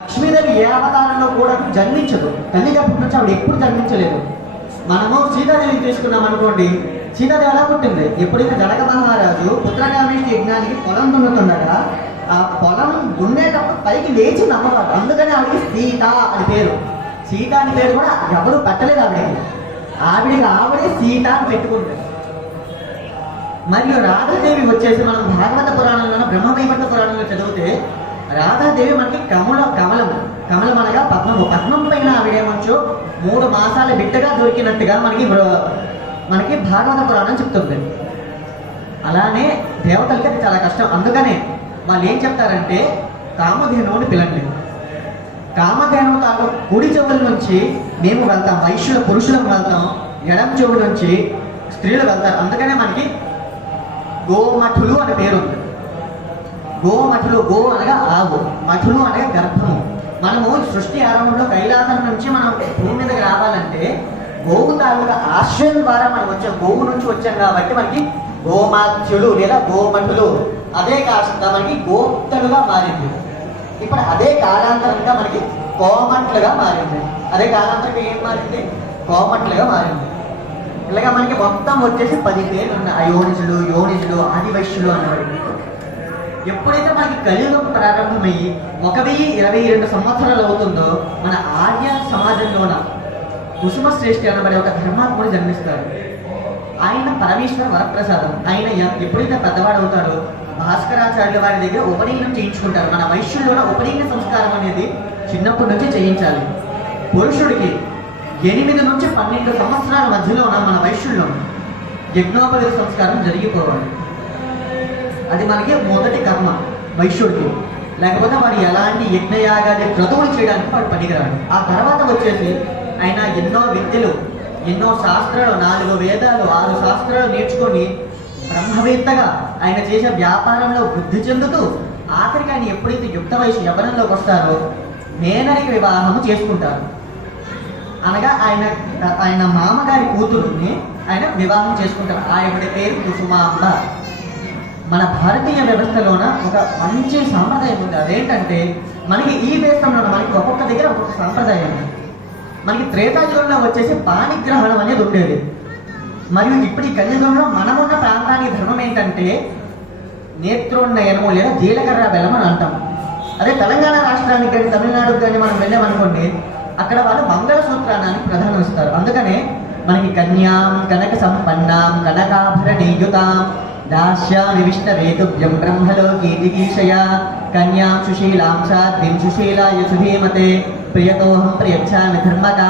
లక్ష్మీదేవి ఏ అవతారంలో కూడా జన్మించదు. తల్లిగా పుట్టించి ఆవిడ ఎప్పుడు జన్మించలేదు. మనము సీతాదేవిని తీసుకున్నాం అనుకోండి, సీతాదేవి ఎలా పుట్టింది? ఎప్పుడైతే జనక మహారాజు పుత్రకామేష్టి యజ్ఞానికి పొలం దున్నుతుండగా ఆ పొలం దున్నేటప్పుడు పైకి లేచి నమ్మవారు, అందుకని ఆవిడకి సీత అని పేరు. సీత అని పేరు కూడా ఎవరు పెట్టలేదు ఆవిడకి ఆవిడే సీత అని పెట్టుకుంది. మరియు రాధాదేవి వచ్చేసి మనం భాగవత పురాణంలో బ్రహ్మవైవర్త పురాణంలో చదివితే రాధాదేవి మనకి కమలం అనగా పద్మం పైన ఆవిడేమొచ్చు 3 మాసాల బిడ్డగా దొరికినట్టుగా మనకి భాగవత పురాణం చెప్తుంది. అలానే దేవతలకి అది చాలా కష్టం. అందుకనే వాళ్ళు ఏం చెప్తారంటే కామధేనువుని పిలండి. కామధేనువు తాను కుడి చెవుల నుంచి మేము వెళ్తాం, వైశ్యుల పురుషులం వెళ్తాం, ఎడం చెవుల నుంచి స్త్రీలు వెళ్తారు. అందుకనే మనకి గోమఠులు అనే పేరు ఉంది. గోమఠులు, గో అనగా ఆవు, మఠులు అనగా గర్భము. మనము సృష్టి ఆరంభంలో కైలాసం నుంచి మనం భూమి మీదకి రావాలంటే గోవు తాలూకా ఆశ్రయం ద్వారా మనం వచ్చాం, గోవు నుంచి వచ్చాం కాబట్టి మనకి గోమాధ్యులు లేదా గోమఠులు. అదే కాస్త మనకి గోప్తలుగా మారింది. ఇప్పుడు అదే కాలాంతరంగా మనకి కోమట్లుగా మారింది. అదే కాలాంతరంగా ఏం మారింది? కోమట్లుగా మారింది. ఇలాగా మనకి మొత్తం వచ్చేసి 10 పేర్లు ఉన్నాయి. యోనిజులు, ఆదివైశ్యులు అన్నవాడికి. ఎప్పుడైతే మనకి కలియుగం ప్రారంభమయ్యి 1022 సంవత్సరాలు అవుతుందో మన ఆర్య సమాజంలోన కుసుమ శ్రేష్ఠి అనబడే ఒక ధర్మాత్ముడు జన్మిస్తాడు. ఆయన పరమేశ్వర వరప్రసాదం. ఆయన ఎప్పుడైతే పెద్దవాడు అవుతాడో భాస్కరాచార్యుల వారి దగ్గర ఉపనయనం చేయించుకుంటారు. మన వైశ్యుల్లోన ఉపనయన సంస్కారం అనేది చిన్నప్పటి నుంచి చేయించాలి. పురుషుడికి 8 నుంచి 12 సంవత్సరాల మధ్యలోన మన వైశ్యుల్లో యజ్ఞోపవేత సంస్కారం జరిగిపోవాలి. అది మనకి మొదటి కర్మ వైశ్యుడికి. లేకపోతే వాడు ఎలాంటి యజ్ఞయాగాన్ని క్రతువులు చేయడానికి వాడు పనికిరాడు. ఆ తర్వాత వచ్చేసి ఆయన ఎన్నో విద్యలు, ఎన్నో శాస్త్రాలు, 4 వేదాలు, 6 శాస్త్రాలు నేర్చుకొని బ్రహ్మవేత్తగా ఆయన చేసే వ్యాపారంలో వృద్ధి చెందుతూ ఆఖరికి ఆయన ఎప్పుడైతే యుక్త వయసు యవ్వనంలోకి వస్తారో మేనరిక వివాహము చేసుకుంటారు. అనగా ఆయన మామగారి కూతురుని ఆయన వివాహం చేసుకుంటారు. ఆయన పేరు కుసుమాంబ. మన భారతీయ వ్యవస్థలోన ఒక మంచి సాంప్రదాయం ఉంది. అదేంటంటే మనకి ఈ దేశంలో మనకి ఒక్కొక్క దగ్గర ఒక్కొక్క సాంప్రదాయం ఉంది. మనకి త్రేతాయుగంలో వచ్చేసి పాణిగ్రహణం అనేది ఉండేది. మరియు ఇప్పుడు ఈ కలియుగంలో మనమున్న ప్రాంతానికి ధర్మం ఏంటంటే నేత్రోన్నయనము లేదా జీలకర్ర బెల్లం అని అంటాం. అదే తెలంగాణ రాష్ట్రానికి కానీ తమిళనాడుకి కానీ మనం వెళ్ళామనుకోండి, అక్కడ వాళ్ళు మంగళసూత్రాన్ని ప్రధానం ఇస్తారు. అందుకనే మనకి కన్యాం కనక సంపన్నాం కనకాభరణీయుతాం దాస్యామి విష్ణవేతుభ్యం బ్రహ్మలోకి జిగీషయా కన్యాం సుశీలాం సాధ్విం సుశీలాయ సుధీమతే ప్రియతోహం ప్రియచ్ఛామి ధర్మకా